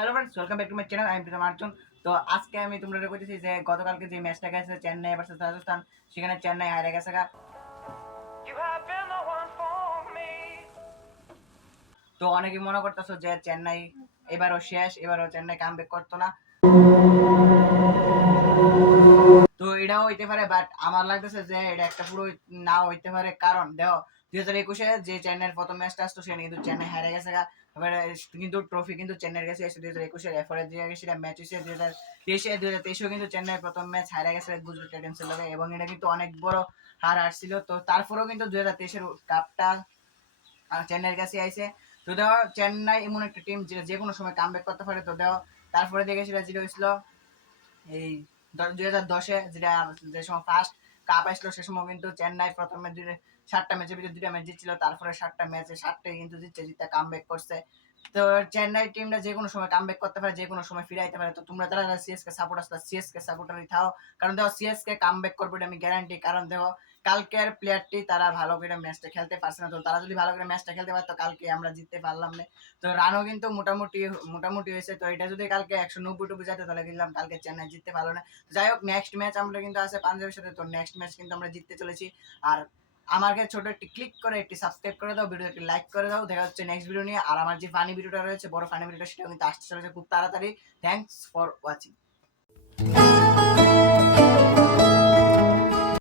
Hello friends, welcome back to my channel. আমি প্রীতম আর্জুন। তো আজকে আমি তোমরা কইতেছি যে গতকালকে যে ম্যাচটা গেছে চেন্নাই ভার্সেস রাজস্থান, সেখানে চেন্নাই হারে গেছে গা। তো অনেকে মনে করতেছো যে চেন্নাই এবারও শেষ, এবারও চেন্নাই কামব্যাক করতো না। তো এটাও হইতে পারে, বাট আমার লাগতেছে যে এটা একটা পুরো নাও হইতে পারে। কারণ দেখো 2021-এ যে চেন্নাইয়ের প্রথম ম্যাচটা আসতো সেখানে কিন্তু চেন্নাই হেরে গেছে গা। এবারে কিন্তু ট্রফি কিন্তু চেন্নাইয়ের কাছে এসে 2021-এর এরপরে যে সেটা ম্যাচ হয়েছে 2023-এও কিন্তু চেন্নাইয়ের প্রথম ম্যাচ হারে গেছে গুজরাট টাইটান্সের লগে, এবং এটা কিন্তু অনেক বড় হার আসছিল। তো তারপরেও কিন্তু 2023-এর কাপটা চেন্নাইয়ের কাছে আইছে। তো দেখো চেন্নাই এমন একটা টিম যেটা যে কোনো সময় কামব্যাক করতে পারে। তো দেখো তারপরে দেখে সেটা যেটা হয়েছিল এই 2010-এ, যেটা যে সময় ফার্স্ট কাপ আসলো সে সময় কিন্তু চেন্নাই প্রথমে 7টা ম্যাচের ভিতরে 2টা ম্যাচ জিতছিল, তারপরে 7টা ম্যাচে 7টাই কিন্তু জিতে কামব্যাক করছে। তো চেন্নাই টিমটা যে কোনো সময় কামব্যাক করতে পারে, যে কোনো সময় ফিরে আইতে পারে। তো তোমরা যারা সিএসকে সাপোর্ট আসলে সিএসকে সাপোর্টারই থাও, কারণ দেখো সিএসকে কামব্যাক করবে এটা আমি গ্যারান্টি। কারণ দেখো কালকের প্লেয়ারটি তারা ভালো করে ম্যাচটা খেলতে পারছে না। তো তারা যদি ভালো করে ম্যাচটা খেলতে পারতো কালকে আমরা জিততে পারলাম না। তো রানও কিন্তু মোটামুটি মোটামুটি হয়েছে। তো এটা যদি কালকে 190 টুকু যেত তাহলে কিন্তু কালকে চেন্নাই জিততে পারলো না। যাই হোক, নেক্সট ম্যাচ আমরা কিন্তু আছে পাঞ্জাবের সাথে। তো নেক্সট ম্যাচ কিন্তু আমরা জিততে চলেছি। আর আমাকে ছোট একটি ক্লিক করে একটি সাবস্ক্রাইব করে দাও, ভিডিও একটি লাইক করে দাও। দেখা হচ্ছে নেক্সট ভিডিও নিয়ে। আর আমার যে ফানি ভিডিওটা রয়েছে, বড় ফানি ভিডিওটা, সেটাও কিন্তু আসতে চলেছে খুব তাড়াতাড়ি। Thanks for watching.